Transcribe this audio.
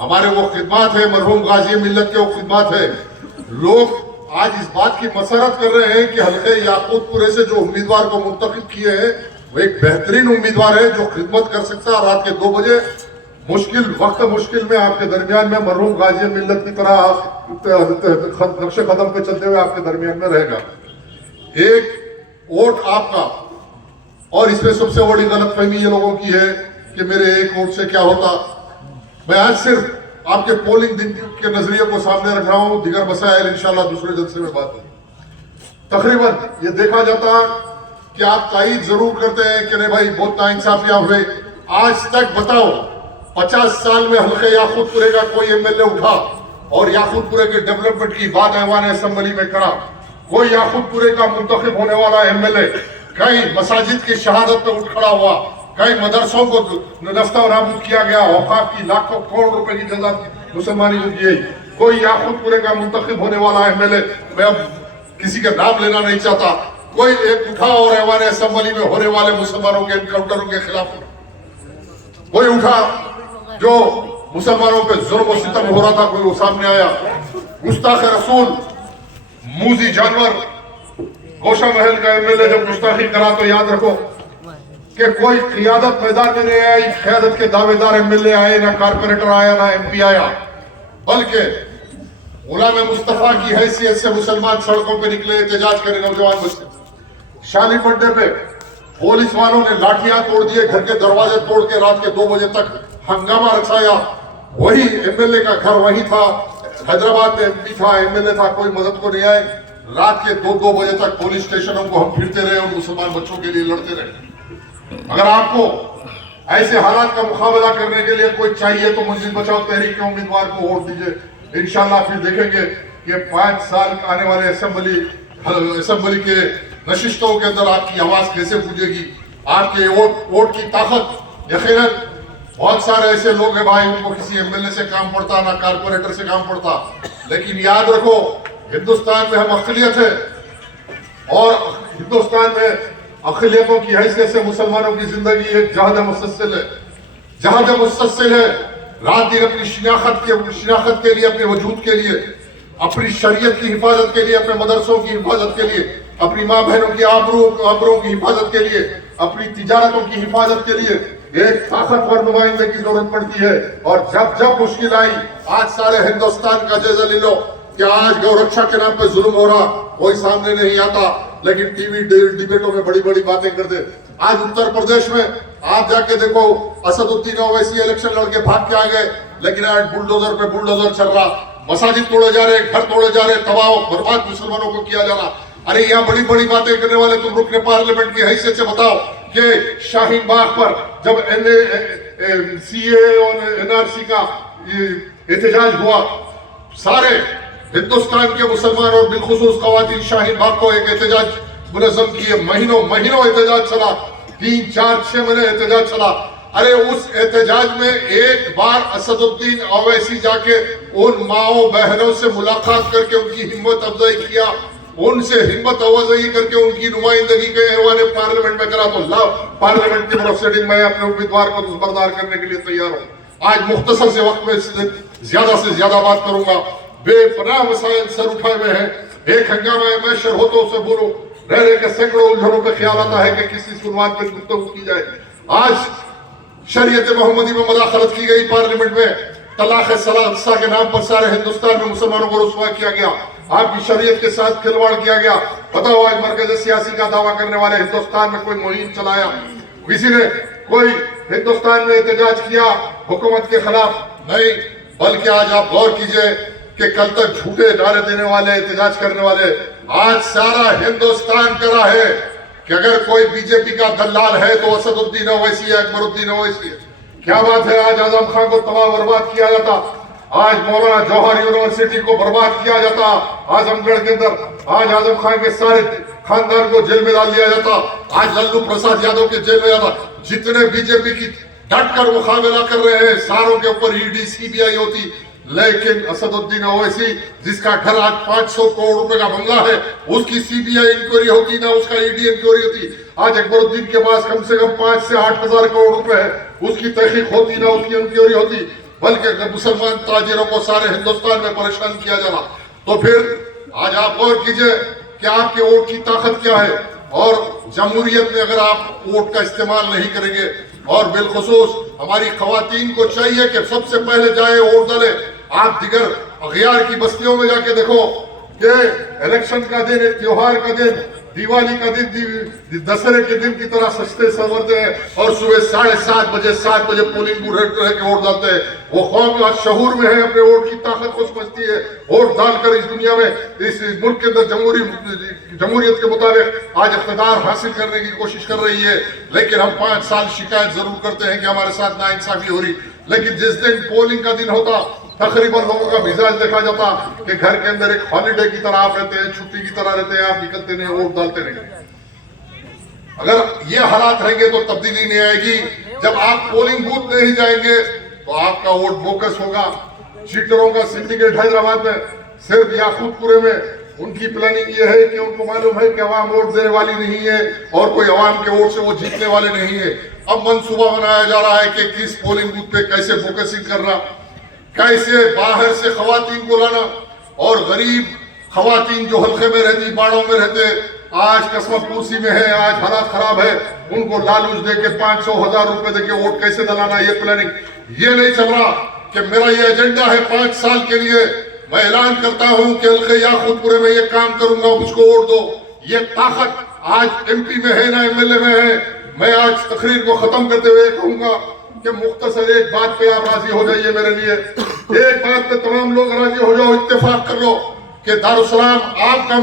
ہمارے وہ خدمات ہے، مرحوم غازی ملت کے وہ خدمات ہے. لوگ آج اس بات کی مسرت کر رہے ہیں کہ حلقے یاقوت پورے سے جو امیدوار کو منتخب کیے ہیں وہ ایک بہترین امیدوار ہے جو خدمت کر سکتا ہے. رات کے 2 بجے مشکل میں آپ کے درمیان میں مرحوم غازی ملت کی طرح نقش قدم پہ چلتے ہوئے آپ کے درمیان میں رہے گا. ایک ووٹ آپ کا، اور اس میں سب سے بڑی غلط فہمی یہ لوگوں کی ہے کہ میرے ایک ووٹ سے کیا ہوتا. میں آج صرف آپ کے پولنگ دن کے نظریے کو سامنے رکھ رہا ہوں، دیگر مسائل انشاءاللہ دوسرے جلسے میں بات ہوگی. تقریباً یہ دیکھا جاتا کہ آپ تائید ضرور کرتے ہیں کہ نہیں بھائی بہت ناانصافیاں ہوئے. آج تک بتاؤ 50 سال میں حلقے یاقوت پورے کا کوئی ایم ایل اے اٹھا اور یاقوت پورے کے ڈیولپمنٹ کی بات ایوان اسمبلی میں کرا؟ کوئی یاقوت پورے کا منتخب ہونے والا ایم ایل اے کئی مساجد کی شہادت پہ اٹھ کھڑا ہوا، کئی مدرسوں کو نفت و نابود کیا گیا، اوقاف کی لاکھوں کروڑ روپے کی جزا مسلمانی کو دی گئی. کوئی یاقوت پورے کا منتخب ہونے والا ایم ایل اے، میں اب کسی کا نام لینا نہیں چاہتا، کوئی ایک اٹھا اور ایوان اسمبلی میں ہونے والے مسلمانوں کے انکاؤنٹروں کے خلاف کوئی اٹھا جو مسلمانوں پہ ظلم و ستم ہو رہا تھا، کوئی وہ سامنے آیا؟ گستاخ رسول، موذی جانور، گوشہ محل کا ایم ایل اے جب گستاخی کرا تو یاد رکھو کہ کوئی قیادت میدان میں نہیں آئی، قیادت کے دعوے دار ایم ایل اے آئے، نہ کارپوریٹر آیا، نہ ایم پی آیا، بلکہ غلام مصطفیٰ کی حیثیت سے مسلمان سڑکوں پہ نکلے، احتجاج کرے. نوجوان بچے شالی پنڈے پہ پولیس والوں نے لاٹھیاں توڑ دیے، گھر کے دروازے توڑ کے رات کے 2 بجے تک ہنگامہ رچایا. وہی ایم ایل اے کا گھر وہی تھا، حیدرآباد میں ایم پی تھا، ایم ایل اے تھا، کوئی مدد کو نہیں آئے. رات کے 2 بجے تک پولیس اسٹیشنوں کو ہم پھرتے رہے اور مسلمان بچوں کے لیے لڑتے رہے. اگر آپ کو ایسے حالات کا مقابلہ کرنے کے لیے کوئی چاہیے تو مجلس بچاؤ تحریک کے امیدوار کو ووٹ دیجئے. انشاءاللہ پھر دیکھیں گے کہ 5 سال آنے والے اسمبلی کے نشستوں کے اندر آپ کی آواز کیسے پوجے گی. آپ کے ووٹ کی طاقت، یقیناً بہت سارے ایسے لوگ ہیں بھائی ان کو کسی ایم ایل اے سے کام پڑتا، نہ کارپوریٹر سے کام پڑتا، لیکن یاد رکھو ہندوستان میں ہم اقلیت ہے اور ہندوستان میں اقلیتوں کی حیثیت سے مسلمانوں کی زندگی ایک جہاد مستسل ہے. رات دن اپنی شناخت کے لیے، اپنے وجود کے لیے، اپنی شریعت کی حفاظت کے لیے، اپنے مدرسوں کی حفاظت کے لیے، اپنی ماں بہنوں کی آبروں کی حفاظت کے لیے، اپنی تجارتوں کی حفاظت کے لیے ایک طاقتور نمائندے کی ضرورت پڑتی ہے. اور جب مشکل آئی، آج سارے ہندوستان کا جائزہ لے لو کہ آج گو رکشا کے نام پہ ظلم ہو رہا، کوئی سامنے نہیں آتا، لیکن ٹی وی ڈیبیٹوں میں بڑی بڑی باتیں کرتے. آج اتر پردیش میں آپ جا کے دیکھو، اسد الدین اویسی الیکشن لڑ کے بھاگ کے آ گئے، لیکن آج بلڈوزر پہ بلڈوزر چل رہا، مساجد توڑے جا رہے، گھر توڑے جا رہے، تباہ و برباد مسلمانوں کو کیا جا رہا. ارے یہاں بڑی بڑی باتیں کرنے والے تم رکن پارلیمنٹ کی حیثیت سے بتاؤ کہ شاہین باغ پر جب سی اے اور این آر سی کا احتجاج ہوا، سارے ہندوستان کے مسلمان اور بالخصوص خواتین شاہین باغ کو ایک احتجاج منظم کیے. مہینوں احتجاج چلا، 3 4 6 مہینے احتجاج چلا. ارے اس احتجاج میں ایک بار اسد الدین اویسی جا کے ان ماؤں بہنوں سے ملاقات کر کے ان کی ہمت افزائی کیا، ان سے ہمت افزائی کر کے ان کی نمائندگی کے ایوان پارلیمنٹ میں کرا. تو پارلیمنٹ کی پروسیڈنگ میں اپنے امیدوار کو دستبردار کرنے کے لیے تیار ہوں. آج مختصر سے وقت میں زیادہ سے زیادہ بات کروں گا. بے پناہ مسائل سر اٹھائے ہوئے ہیں. ایک ہنگامہ ہے، میں شرحتوں سے بولوں، رہنے کے سینکڑوں الجھنوں پہ خیال آتا ہے کہ کسی عنوان پہ گفتگو کی جائے. آج شریعت محمدی میں مداخلت کی گئی پارلیمنٹ میں، طلاق ثلاثہ کے نام پر سارے ہندوستان میں مسلمانوں کو رسوا کیا گیا، آپ کی شریعت کے ساتھ کھلواڑ کیا گیا. بتاؤ آج مرکز سیاسی کا دعویٰ کرنے والے ہندوستان میں کوئی مہم چلایا؟ کسی نے کوئی ہندوستان میں احتجاج کیا حکومت کے خلاف؟ نہیں. بلکہ آج آپ غور کیجئے کہ کل تک جھوٹے نعرے دینے والے، احتجاج کرنے والے، آج سارا ہندوستان کرا ہے کہ اگر کوئی بی جے پی کا دلال ہے تو اسد الدین اویسی ہے، اکبر الدین اویسی ہے. کیا بات ہے، آج اعظم خان کو تباہ برباد کیا جاتا، آج مولانا جوہر یونیورسٹی کو برباد کیا جاتا اعظم گڑھ کے اندر، آج اعظم خان کے سارے خاندان کو جیل میں ڈال دیا جاتا، آج للو پرساد یادو کے جیل میں جاتا. جتنے بی جے پی کی ڈٹ کر مقابلہ کر رہے ہیں، ساروں کے اوپر ای ڈی سی بی آئی ہوتی، لیکن اسد الدین اویسی جس کا گھر آج 500 کروڑ روپے کا بنگلہ ہے، اس کی سی بی آئی انکوائری ہوتی نہ اس کا ای ڈی انکوائری ہوتی. آج اکبر الدین کے پاس کم سے کم 5 سے 8 ہزار کروڑ روپے ہے، اس کی تحقیق ہوتی نہ اس کی انکوائری ہوتی. بلکہ مسلمان تاجروں کو سارے ہندوستان میں پریشان کیا جا رہا. تو پھر آج آپ غور کیجئے کہ آپ کے ووٹ کی طاقت کیا ہے. اور جمہوریت میں اگر آپ ووٹ کا استعمال نہیں کریں گے، اور بالخصوص ہماری خواتین کو چاہیے کہ سب سے پہلے جائے ووٹ ڈالے. آپ دیگر اغیار کی بستیوں میں جا کے دیکھو کہ الیکشن کا دن، تیوہار کا دن، دیوالی کا دن دسہرے کے دن کی طرح سجتے سنورتے ہیں اور صبح 7:30 بجے پولنگ بوتھ رہ کے ووٹ ڈالتے ہیں. وہ قوم آج شعور میں ہے، اپنے ووٹ کی طاقت کو سمجھتی ہے. ووٹ ڈال کر اس دنیا میں، اس ملک کے اندر جمہوریت کے مطابق آج اقتدار حاصل کرنے کی کوشش کر رہی ہے. لیکن ہم 5 سال شکایت ضرور کرتے ہیں کہ ہمارے ساتھ ناانصافی ہو رہی. لیکن جس دن پولنگ کا دن ہوتا، تقریباً لوگوں کا مزاج دیکھا جاتا کہ گھر کے اندر ایک ہالیڈے کی طرح آپ رہتے ہیں، چھٹی کی طرح رہتے ہیں، آپ نکلتے نہیں، ووٹ ڈالتے نہیں. اگر یہ حالات رہیں گے تو تبدیلی نہیں آئے گی. جب آپ پولنگ بوتھ نہیں جائیں گے تو آپ کا ووٹ بوکس ہوگا. چیٹروں کا سنڈیکیٹ حیدرآباد میں، صرف یاقوت پورے میں، ان کی پلاننگ یہ ہے کہ ان کو معلوم ہے کہ عوام ووٹ دینے والی نہیں ہے اور کوئی عوام کے ووٹ سے وہ جیتنے والے نہیں ہے. اب منصوبہ بنایا جا رہا ہے کہ کس پولنگ بوتھ پہ کیسے فوکسنگ کرنا، کیسے باہر سے خواتین کو لانا. اور غریب خواتین جو حلقے میں رہتی، باڑوں میں رہتے، آج قسمت پرسی میں ہے، آج حالات خراب ہے، ان کو لالچ دے کے 500,000 روپے دے کے ووٹ کیسے دلانا، یہ پلاننگ. یہ نہیں چل رہا کہ میرا یہ ایجنڈا ہے 5 سال کے لیے، میں اعلان کرتا ہوں کہ حلقے یاقوت پورے میں یہ کام کروں گا، مجھ کو ووٹ دو. یہ طاقت آج ایم پی میں ہے نہ ایم ایل اے میں ہے. میں آج تقریر کو ختم کرتے ہوئے کہوں گا کہ مختصر ایک بات پہ آپ راضی ہو جائیے میرے لیے. ایک بات پہ تمام لوگ راضی ہو جاؤ، اتفاق کر لو کہ دارالسلام آپ کا